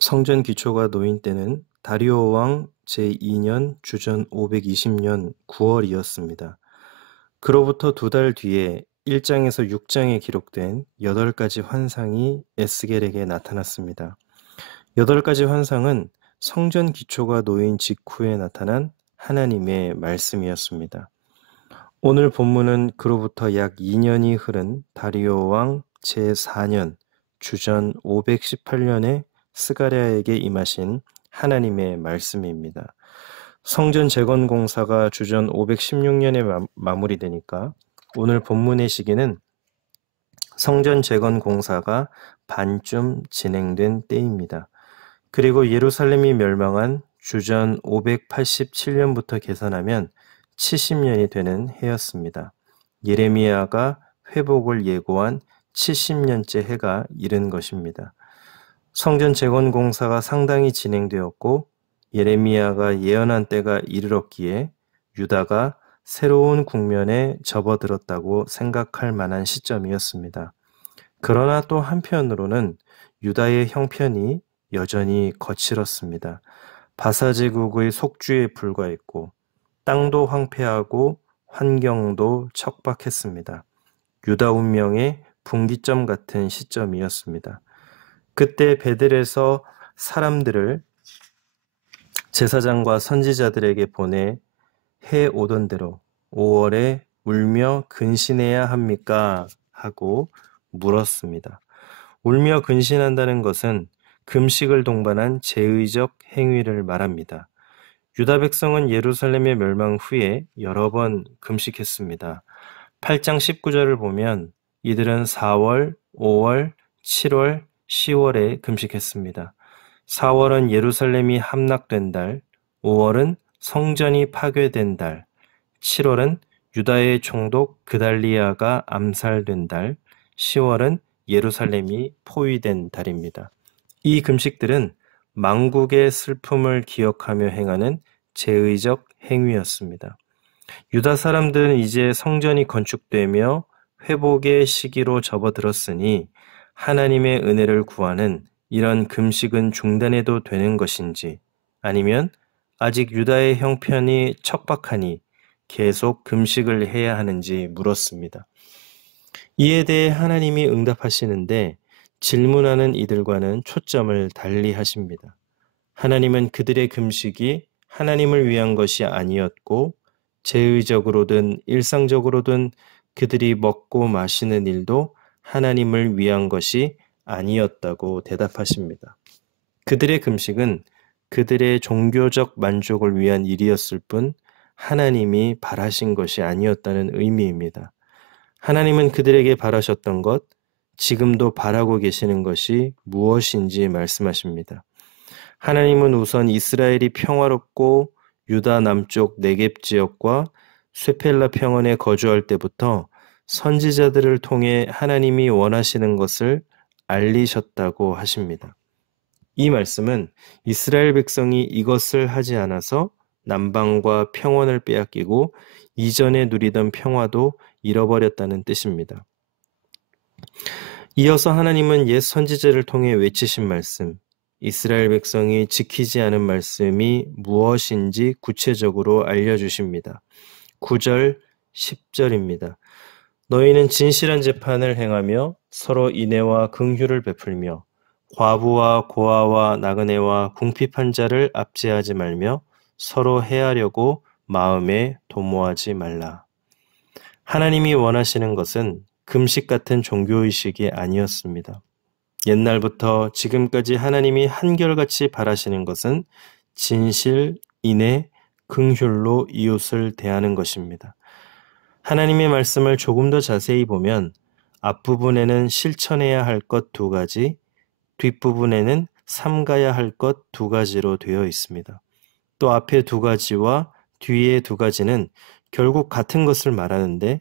성전 기초가 놓인 때는 다리오 왕 제2년 주전 520년 9월이었습니다. 그로부터 2달 뒤에 1장에서 6장에 기록된 8가지 환상이 에스겔에게 나타났습니다. 8가지 환상은 성전 기초가 놓인 직후에 나타난 하나님의 말씀이었습니다. 오늘 본문은 그로부터 약 2년이 흐른 다리오 왕 제4년 주전 518년에 스가랴에게 임하신 하나님의 말씀입니다. 성전 재건 공사가 주전 516년에 마무리되니까 오늘 본문의 시기는 성전 재건 공사가 반쯤 진행된 때입니다. 그리고 예루살렘이 멸망한 주전 587년부터 계산하면 70년이 되는 해였습니다. 예레미야가 회복을 예고한 70년째 해가 이른 것입니다. 성전 재건 공사가 상당히 진행되었고 예레미야가 예언한 때가 이르렀기에 유다가 새로운 국면에 접어들었다고 생각할 만한 시점이었습니다. 그러나 또 한편으로는 유다의 형편이 여전히 거칠었습니다. 바사 제국의 속주에 불과했고 땅도 황폐하고 환경도 척박했습니다. 유다 운명의 분기점 같은 시점이었습니다. 그때 베델에서 사람들을 제사장과 선지자들에게 보내 해 오던 대로 5월에 울며 근신해야 합니까? 하고 물었습니다. 울며 근신한다는 것은 금식을 동반한 제의적 행위를 말합니다. 유다 백성은 예루살렘의 멸망 후에 여러 번 금식했습니다. 8장 19절을 보면 이들은 4월, 5월, 7월, 10월에 금식했습니다. 4월은 예루살렘이 함락된 달, 5월은 성전이 파괴된 달, 7월은 유다의 총독 그달리아가 암살된 달, 10월은 예루살렘이 포위된 달입니다. 이 금식들은 망국의 슬픔을 기억하며 행하는 제의적 행위였습니다. 유다 사람들은 이제 성전이 건축되며 회복의 시기로 접어들었으니 하나님의 은혜를 구하는 이런 금식은 중단해도 되는 것인지 아니면 아직 유다의 형편이 척박하니 계속 금식을 해야 하는지 물었습니다. 이에 대해 하나님이 응답하시는데 질문하는 이들과는 초점을 달리 하십니다. 하나님은 그들의 금식이 하나님을 위한 것이 아니었고 제의적으로든 일상적으로든 그들이 먹고 마시는 일도 하나님을 위한 것이 아니었다고 대답하십니다. 그들의 금식은 그들의 종교적 만족을 위한 일이었을 뿐 하나님이 바라신 것이 아니었다는 의미입니다. 하나님은 그들에게 바라셨던 것, 지금도 바라고 계시는 것이 무엇인지 말씀하십니다. 하나님은 우선 이스라엘이 평화롭고 유다 남쪽 네겝 지역과 쇠펠라 평원에 거주할 때부터 선지자들을 통해 하나님이 원하시는 것을 알리셨다고 하십니다. 이 말씀은 이스라엘 백성이 이것을 하지 않아서 남방과 평원을 빼앗기고 이전에 누리던 평화도 잃어버렸다는 뜻입니다. 이어서 하나님은 옛 선지자를 통해 외치신 말씀, 이스라엘 백성이 지키지 않은 말씀이 무엇인지 구체적으로 알려주십니다. 9절, 10절입니다. 너희는 진실한 재판을 행하며 서로 인애와 긍휼을 베풀며 과부와 고아와 나그네와 궁핍한 자를 압제하지 말며 서로 해하려고 마음에 도모하지 말라. 하나님이 원하시는 것은 금식 같은 종교의식이 아니었습니다. 옛날부터 지금까지 하나님이 한결같이 바라시는 것은 진실, 인애, 긍휼로 이웃을 대하는 것입니다. 하나님의 말씀을 조금 더 자세히 보면 앞부분에는 실천해야 할 것 2가지, 뒷부분에는 삼가야 할 것 2가지로 되어 있습니다. 또 앞에 2가지와 뒤에 2가지는 결국 같은 것을 말하는데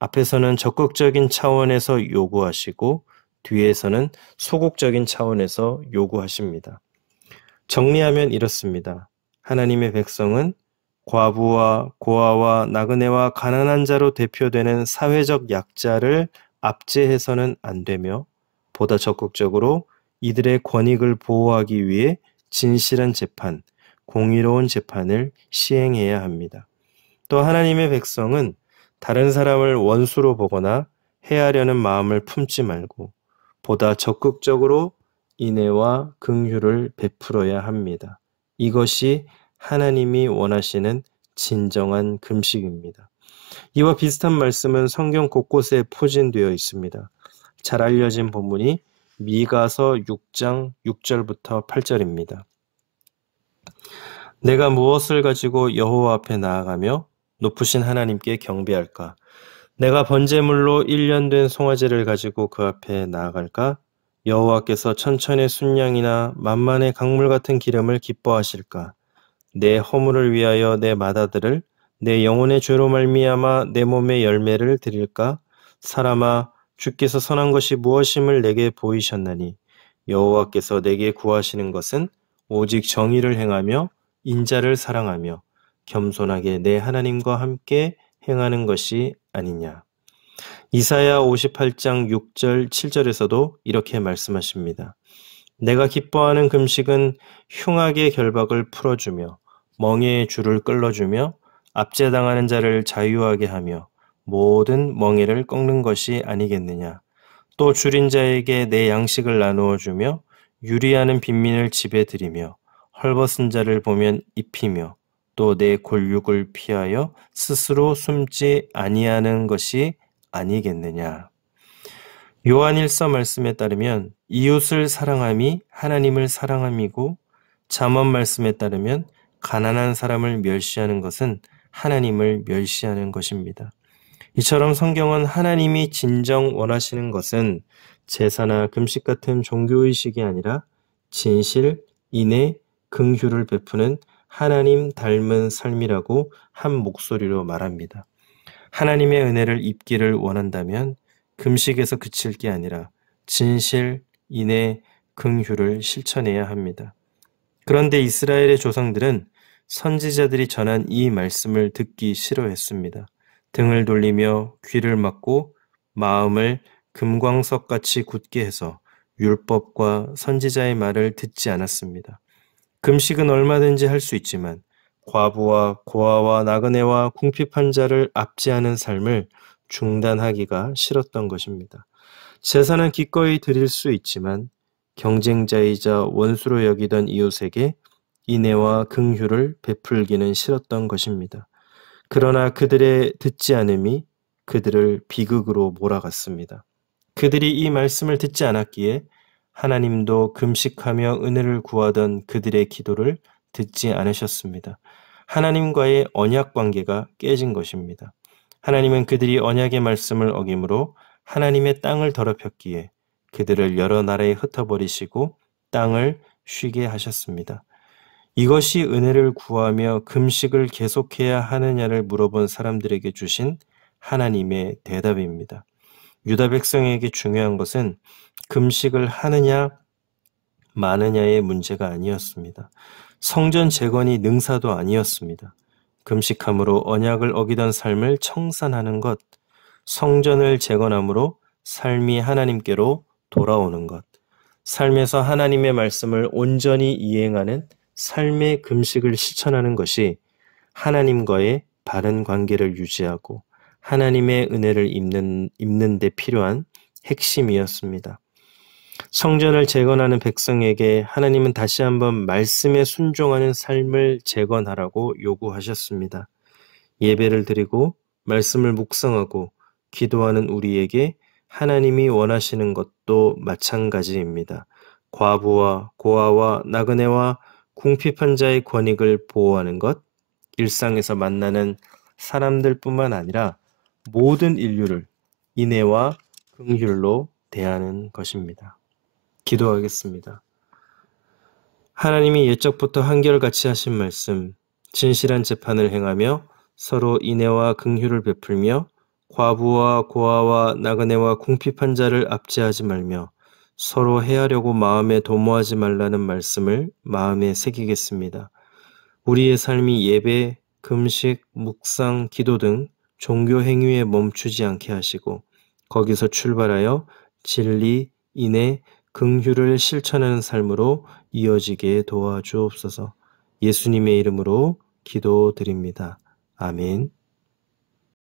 앞에서는 적극적인 차원에서 요구하시고 뒤에서는 소극적인 차원에서 요구하십니다. 정리하면 이렇습니다. 하나님의 백성은 과부와 고아와 나그네와 가난한 자로 대표되는 사회적 약자를 압제해서는 안 되며 보다 적극적으로 이들의 권익을 보호하기 위해 진실한 재판, 공의로운 재판을 시행해야 합니다. 또 하나님의 백성은 다른 사람을 원수로 보거나 해하려는 마음을 품지 말고 보다 적극적으로 인애와 긍휼을 베풀어야 합니다. 이것이 하나님이 원하시는 진정한 금식입니다. 이와 비슷한 말씀은 성경 곳곳에 포진되어 있습니다. 잘 알려진 본문이 미가서 6장 6절부터 8절입니다. 내가 무엇을 가지고 여호와 앞에 나아가며 높으신 하나님께 경배할까? 내가 번제물로 1년 된 송아지를 가지고 그 앞에 나아갈까? 여호와께서 천천의 순양이나 만만의 강물 같은 기름을 기뻐하실까? 내 허물을 위하여 내 맏아들을 내 영혼의 죄로 말미암아 내 몸의 열매를 드릴까? 사람아, 주께서 선한 것이 무엇임을 내게 보이셨나니 여호와께서 내게 구하시는 것은 오직 정의를 행하며 인자를 사랑하며 겸손하게 내 하나님과 함께 행하는 것이 아니냐. 이사야 58장 6절 7절에서도 이렇게 말씀하십니다. 내가 기뻐하는 금식은 흉악의 결박을 풀어주며 멍에의 줄을 끌어주며 압제당하는 자를 자유하게 하며 모든 멍에를 꺾는 것이 아니겠느냐. 또 줄인 자에게 내 양식을 나누어 주며 유리하는 빈민을 집에 들이며 헐벗은 자를 보면 입히며 또 내 골육을 피하여 스스로 숨지 아니하는 것이 아니겠느냐. 요한일서 말씀에 따르면 이웃을 사랑함이 하나님을 사랑함이고 잠언 말씀에 따르면 가난한 사람을 멸시하는 것은 하나님을 멸시하는 것입니다. 이처럼 성경은 하나님이 진정 원하시는 것은 제사나 금식 같은 종교의식이 아니라 진실, 인애, 긍휼을 베푸는 하나님 닮은 삶이라고 한 목소리로 말합니다. 하나님의 은혜를 입기를 원한다면 금식에서 그칠 게 아니라 진실, 인애, 긍휼을 실천해야 합니다. 그런데 이스라엘의 조상들은 선지자들이 전한 이 말씀을 듣기 싫어했습니다. 등을 돌리며 귀를 막고 마음을 금광석같이 굳게 해서 율법과 선지자의 말을 듣지 않았습니다. 금식은 얼마든지 할 수 있지만 과부와 고아와 나그네와 궁핍한 자를 압제하는 삶을 중단하기가 싫었던 것입니다. 제사는 기꺼이 드릴 수 있지만 경쟁자이자 원수로 여기던 이웃에게 인애와 긍휼을 베풀기는 싫었던 것입니다. 그러나 그들의 듣지 않음이 그들을 비극으로 몰아갔습니다. 그들이 이 말씀을 듣지 않았기에 하나님도 금식하며 은혜를 구하던 그들의 기도를 듣지 않으셨습니다. 하나님과의 언약 관계가 깨진 것입니다. 하나님은 그들이 언약의 말씀을 어김으로 하나님의 땅을 더럽혔기에 그들을 여러 나라에 흩어버리시고 땅을 쉬게 하셨습니다. 이것이 은혜를 구하며 금식을 계속해야 하느냐를 물어본 사람들에게 주신 하나님의 대답입니다. 유다 백성에게 중요한 것은 금식을 하느냐 마느냐의 문제가 아니었습니다. 성전 재건이 능사도 아니었습니다. 금식함으로 언약을 어기던 삶을 청산하는 것, 성전을 재건함으로 삶이 하나님께로 돌아오는 것, 삶에서 하나님의 말씀을 온전히 이행하는 삶의 금식을 실천하는 것이 하나님과의 바른 관계를 유지하고 하나님의 은혜를 입는 데 필요한 핵심이었습니다. 성전을 재건하는 백성에게 하나님은 다시 한번 말씀에 순종하는 삶을 재건하라고 요구하셨습니다. 예배를 드리고 말씀을 묵상하고 기도하는 우리에게 하나님이 원하시는 것도 마찬가지입니다. 과부와 고아와 나그네와 궁핍한 자의 권익을 보호하는 것, 일상에서 만나는 사람들뿐만 아니라 모든 인류를 인애와 긍휼로 대하는 것입니다. 기도하겠습니다. 하나님이 옛적부터 한결같이 하신 말씀, 진실한 재판을 행하며 서로 인애와 긍휼을 베풀며 과부와 고아와 나그네와 궁핍한 자를 압제하지 말며 서로 해하려고 마음에 도모하지 말라는 말씀을 마음에 새기겠습니다. 우리의 삶이 예배, 금식, 묵상, 기도 등 종교 행위에 멈추지 않게 하시고 거기서 출발하여 진리, 인애, 긍휼을 실천하는 삶으로 이어지게 도와주옵소서. 예수님의 이름으로 기도드립니다. 아멘.